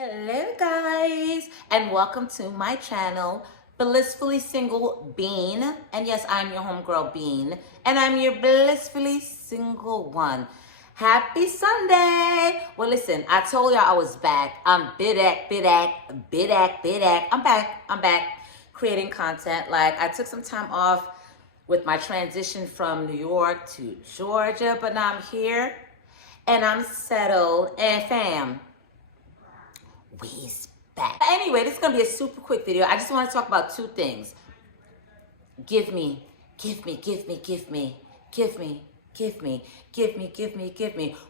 Hello guys, and welcome to my channel, Blissfully Single Bean. And yes, I'm your homegirl Bean, and I'm your blissfully single one. Happy Sunday! Well, listen, I told y'all I was back. I'm bidac. I'm back, creating content. Like, I took some time off with my transition from New York to Georgia, but now I'm here, and I'm settled, and fam, we's back. Anyway, this is gonna be a super quick video. I just want to talk about two things. Give me.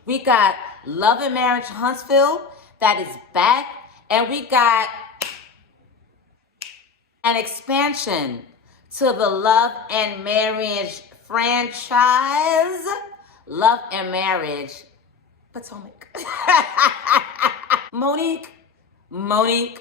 We got Love and Marriage Huntsville that is back, and we got an expansion to the Love and Marriage franchise, Love and Marriage Potomac. Monique,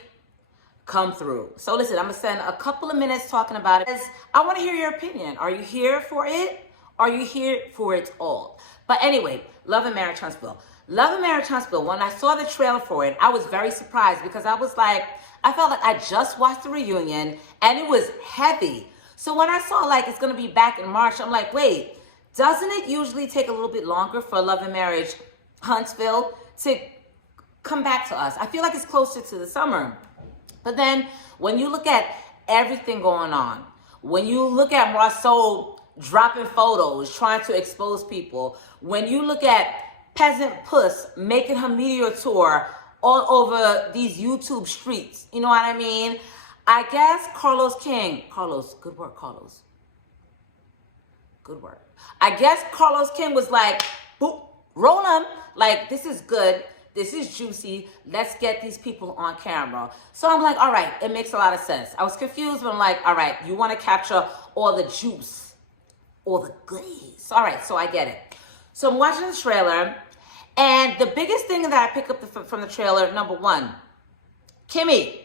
come through. So listen, I'm gonna spend a couple of minutes talking about it. I want to hear your opinion. Are you here for it? Are you here for it all? But anyway, Love and Marriage Huntsville. Love and Marriage Huntsville, when I saw the trailer for it, I was very surprised because I felt like I just watched the reunion and it was heavy. So when I saw like it's gonna be back in March, I'm like, wait, doesn't it usually take a little bit longer for Love and Marriage Huntsville to come back to us? I feel like it's closer to the summer. But then when you look at everything going on, when you look at Marceau dropping photos, trying to expose people, when you look at Peasant Puss making her media tour all over these YouTube streets, you know what I mean? I guess Carlos, good work, Carlos. Good work. I guess Carlos King was like, boop, roll them. Like, this is good. This is juicy. Let's get these people on camera. So I'm like, all right, it makes a lot of sense. I was confused, but I'm like, all right, you want to capture all the juice, all the goodies. All right, so I get it. So I'm watching the trailer, and the biggest thing that I pick up from the trailer, number one, Kimmy.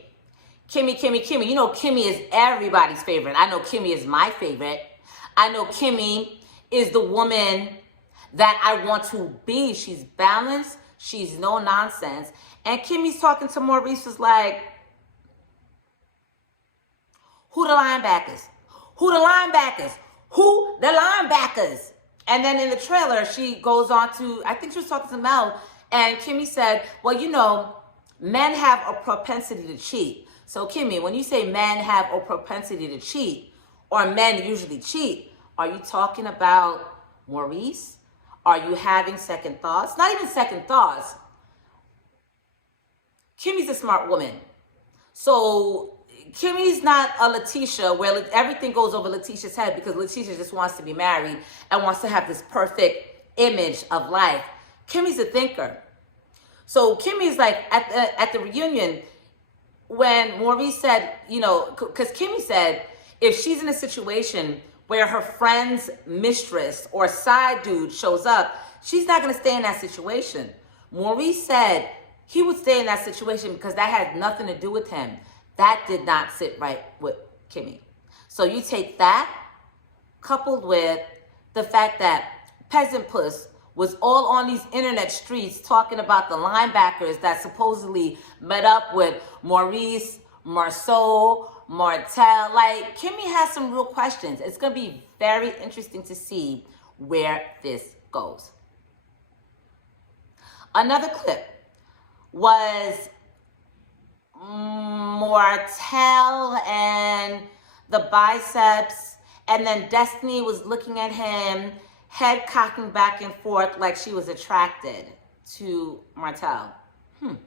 You know Kimmy is everybody's favorite. I know Kimmy is my favorite. I know Kimmy is the woman that I want to be. She's balanced. She's no nonsense. And Kimmy's talking to Maurice was like, who the linebackers? And then in the trailer, she goes on to, I think she was talking to Mel, and Kimmy said, well, you know, men have a propensity to cheat. So Kimmy, when you say men have a propensity to cheat, or men usually cheat, are you talking about Maurice? Are you having second thoughts? Not even second thoughts. Kimmy's a smart woman. So Kimmy's not a Letitia where everything goes over Letitia's head because Letitia just wants to be married and wants to have this perfect image of life. Kimmy's a thinker. So Kimmy's like at the reunion when Maurice said, you know, because Kimmy said if she's in a situation where her friend's mistress or side dude shows up, she's not going to stay in that situation. Maurice said he would stay in that situation because that had nothing to do with him. That did not sit right with Kimmy. So you take that coupled with the fact that Peasant Puss was all on these internet streets talking about the linebackers that supposedly met up with Maurice, Marceau, Martell. Like, Kimmy has some real questions. It's going to be very interesting to see where this goes. Another clip was Martell and the biceps, and then Destiny was looking at him, head cocking back and forth like she was attracted to Martell. Now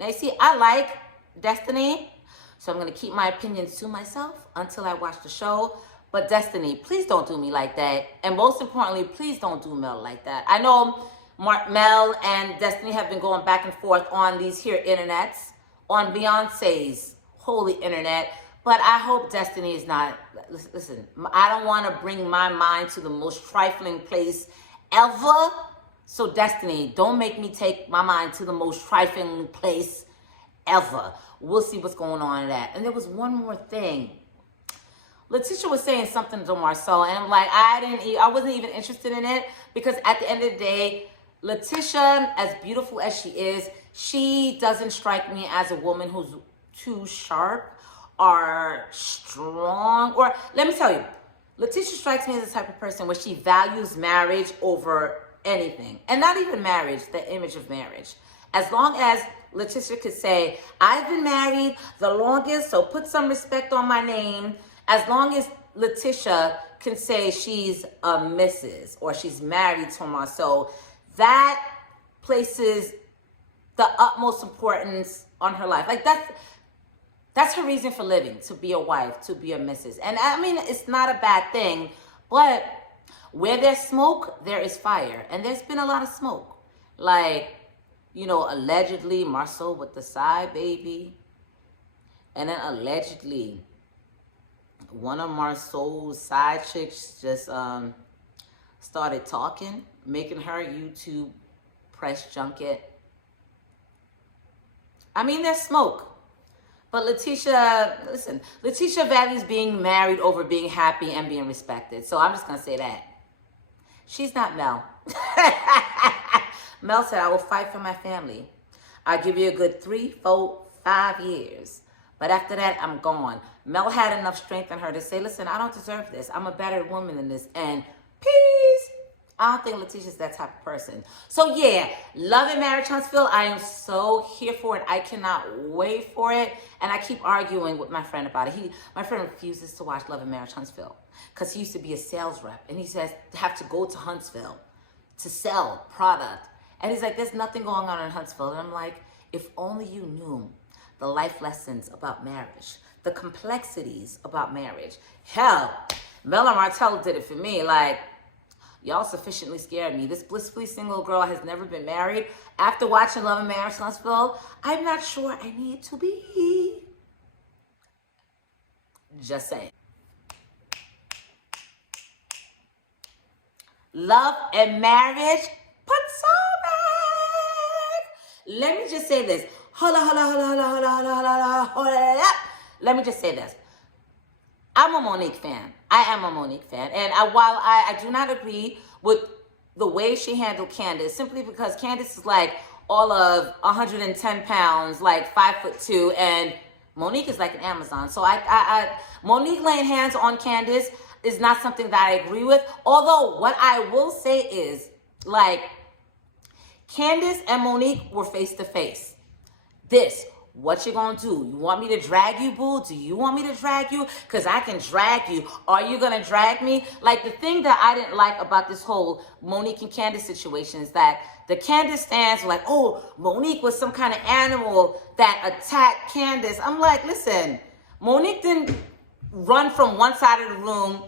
you see, I like Destiny, so I'm going to keep my opinions to myself until I watch the show. But Destiny, please don't do me like that. And most importantly, please don't do Mel like that. I know Mel and Destiny have been going back and forth on these here internets, on Beyonce's holy internet. But I hope Destiny is not, listen, I don't want to bring my mind to the most trifling place ever. So Destiny, don't make me take my mind to the most trifling place ever. We'll see what's going on in that. And there was one more thing. Letitia was saying something to Marceau, and I'm like, I wasn't even interested in it because at the end of the day, Letitia, as beautiful as she doesn't strike me as a woman who's too sharp or strong. Or let me tell you, Letitia strikes me as the type of person where she values marriage over anything. And not even marriage, the image of marriage. As long as Letitia could say, I've been married the longest, so put some respect on my name. As long as Letitia can say she's a Mrs. or she's married to Marceau, that places the utmost importance on her life. Like that's her reason for living, to be a wife, to be a Mrs. And I mean, it's not a bad thing, but where there's smoke, there is fire. And there's been a lot of smoke. Like, you know, allegedly Marceau with the side baby. And then allegedly one of Marceau's side chicks just started talking, making her YouTube press junket. I mean, there's smoke. But Letitia, listen, Letitia values being married over being happy and being respected. So I'm just going to say that. She's not Mel. Mel said, I will fight for my family. I'll give you a good 3, 4, 5 years. But after that, I'm gone. Mel had enough strength in her to say, listen, I don't deserve this. I'm a better woman than this. And peace. I don't think Letitia's that type of person. So yeah, Love and Marriage Huntsville, I am so here for it. I cannot wait for it. And I keep arguing with my friend about it. My friend refuses to watch Love and Marriage Huntsville because he used to be a sales rep. And he says to have to go to Huntsville to sell product. And he's like, there's nothing going on in Huntsville. And I'm like, if only you knew the life lessons about marriage, the complexities about marriage. Hell, Mela Martell did it for me. Like, y'all sufficiently scared me. This blissfully single girl has never been married. After watching Love and Marriage Huntsville, I'm not sure I need to be. Just saying. Love and Marriage Potomac. Let me just say this. Hold up. Let me just say this. I'm a Monique fan. I am a Monique fan. And while I do not agree with the way she handled Candace, simply because Candace is like all of 110 pounds, like 5'2", and Monique is like an Amazon. So Monique laying hands on Candace is not something that I agree with. Although what I will say is, like, Candace and Monique were face to face. What you gonna do? You want me to drag you, boo? Do you want me to drag you? Because I can drag you. Are you gonna drag me? Like, the thing that I didn't like about this whole Monique and Candace situation is that the Candace fans were like, oh, Monique was some kind of animal that attacked Candace. I'm like, listen, Monique didn't run from one side of the room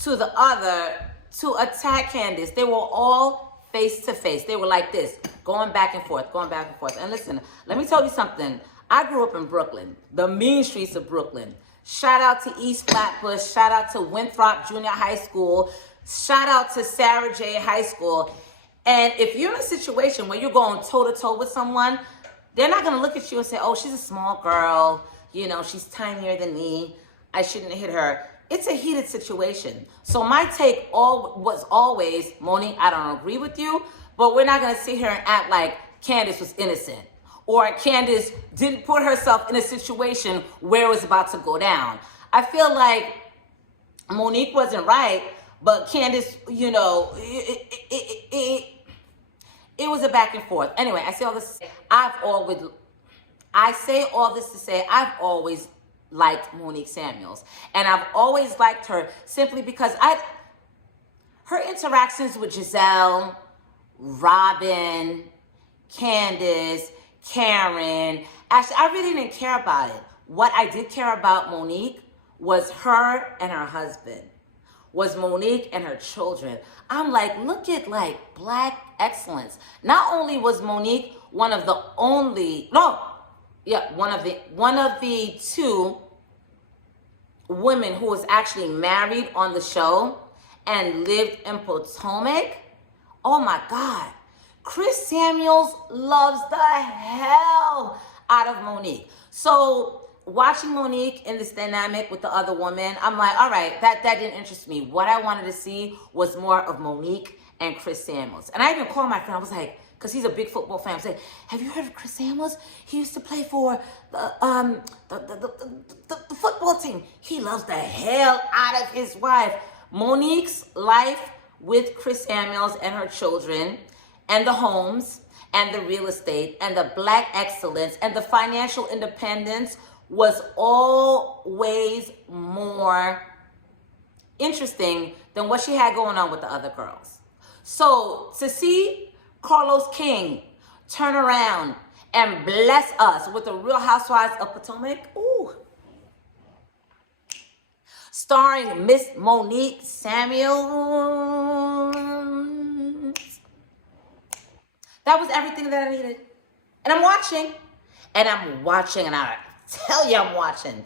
to the other to attack Candace. They were all face to face. They were like this, going back and forth, going back and forth. And listen, let me tell you something. I grew up in Brooklyn, the mean streets of Brooklyn. Shout out to East Flatbush. Shout out to Winthrop Junior High School. Shout out to Sarah J. High School. And if you're in a situation where you're going toe-to-toe with someone, they're not going to look at you and say, oh, she's a small girl. You know, she's tinier than me. I shouldn't hit her. It's a heated situation. So my take was always, Monique, I don't agree with you, but we're not going to sit here and act like Candace was innocent. Or Candace didn't put herself in a situation where it was about to go down. I feel like Monique wasn't right, but Candace, you know, it was a back and forth. Anyway, I say all this to say I've always liked Monique Samuels. And I've always liked her simply because her interactions with Giselle, Robin, Candace, Karen, actually, I really didn't care about it. What I did care about Monique was her and her husband, was Monique and her children. I'm like, look at like black excellence. Not only was Monique one of the two women who was actually married on the show and lived in Potomac. Oh my God. Chris Samuels loves the hell out of Monique. So watching Monique in this dynamic with the other woman, I'm like, all right, that didn't interest me. What I wanted to see was more of Monique and Chris Samuels. And I even called my friend. I was like, because he's a big football fan. I was like, have you heard of Chris Samuels? He used to play for the football team. He loves the hell out of his wife. Monique's life with Chris Samuels and her children, and the homes, and the real estate, and the Black excellence, and the financial independence was always more interesting than what she had going on with the other girls. So to see Carlos King turn around and bless us with the Real Housewives of Potomac, ooh, starring Miss Monique Samuels, that was everything that I needed. And I'm watching, and I tell you I'm watching.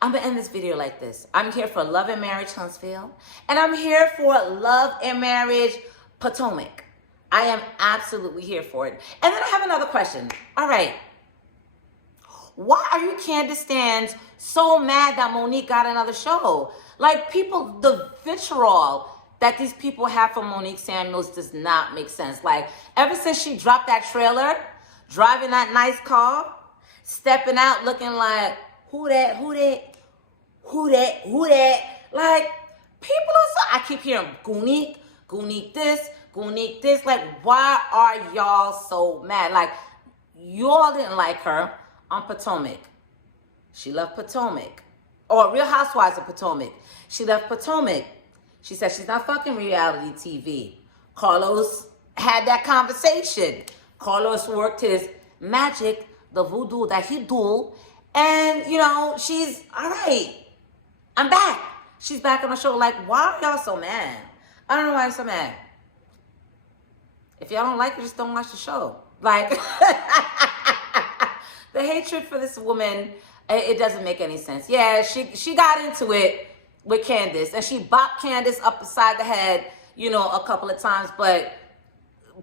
I'm going to end this video like this. I'm here for Love and Marriage Huntsville, and I'm here for Love and Marriage Potomac. I am absolutely here for it. And then I have another question. All right. Why are you Candace stans so mad that Monique got another show? Like, people, the vitriol that these people have for Monique Samuels does not make sense. Like, ever since she dropped that trailer, driving that nice car, stepping out looking like, who that? Like, people are so, I keep hearing Gunique this. Like, why are y'all so mad? Like, y'all didn't like her on Potomac. She left Potomac. Or Real Housewives of Potomac. She left Potomac. She said she's not fucking reality TV. Carlos had that conversation. Carlos worked his magic, the voodoo that he do. And, you know, she's, all right, I'm back. She's back on the show. Like, why are y'all so mad? I don't know why I'm so mad. If y'all don't like it, just don't watch the show. Like, the hatred for this woman, it doesn't make any sense. Yeah, she got into it with Candace, and she bopped Candace up beside the head, you know, a couple of times, but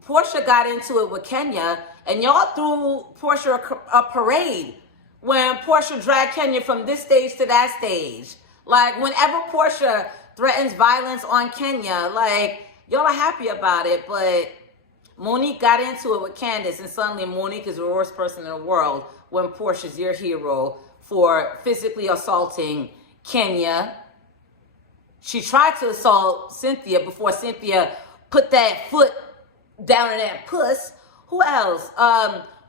Portia got into it with Kenya, and y'all threw Portia a parade when Portia dragged Kenya from this stage to that stage. Like, whenever Portia threatens violence on Kenya, like, y'all are happy about it, but Monique got into it with Candace, and suddenly Monique is the worst person in the world when Portia's your hero for physically assaulting Kenya. She tried to assault Cynthia before Cynthia put that foot down in that puss. Who else?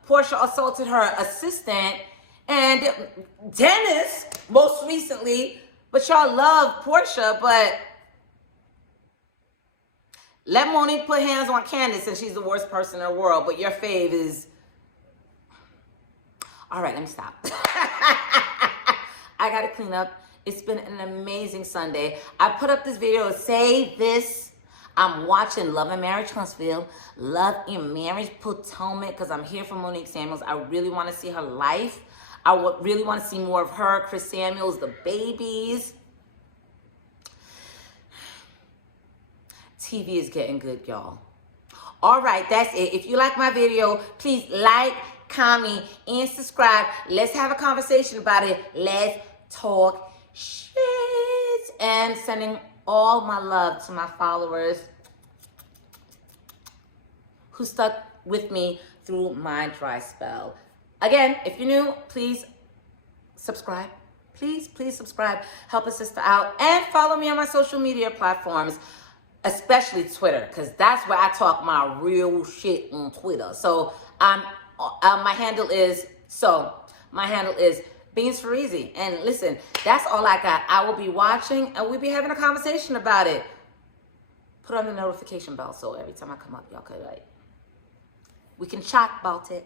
Portia assaulted her assistant, and Dennis most recently. But y'all love Portia, but let Monique put hands on Candace and she's the worst person in the world, but your fave is... All right, let me stop. I gotta clean up. It's been an amazing Sunday. I put up this video to say this. I'm watching Love and Marriage Huntsville, Love and Marriage Potomac, because I'm here for Monique Samuels. I really want to see her life. I really want to see more of her, Chris Samuels, the babies. TV is getting good, y'all. All right, that's it. If you like my video, please like, comment, and subscribe. Let's have a conversation about it. Let's talk shit. And sending all my love to my followers who stuck with me through my dry spell. Again, if you're new, please subscribe. Please subscribe. Help a sister out. And follow me on my social media platforms, especially Twitter, because that's where I talk my real shit on Twitter. So my handle is Beans for Easy. And listen, that's all I got. I will be watching, and we'll be having a conversation about it. Put on the notification bell so every time I come up, y'all could, like, we can chat about it.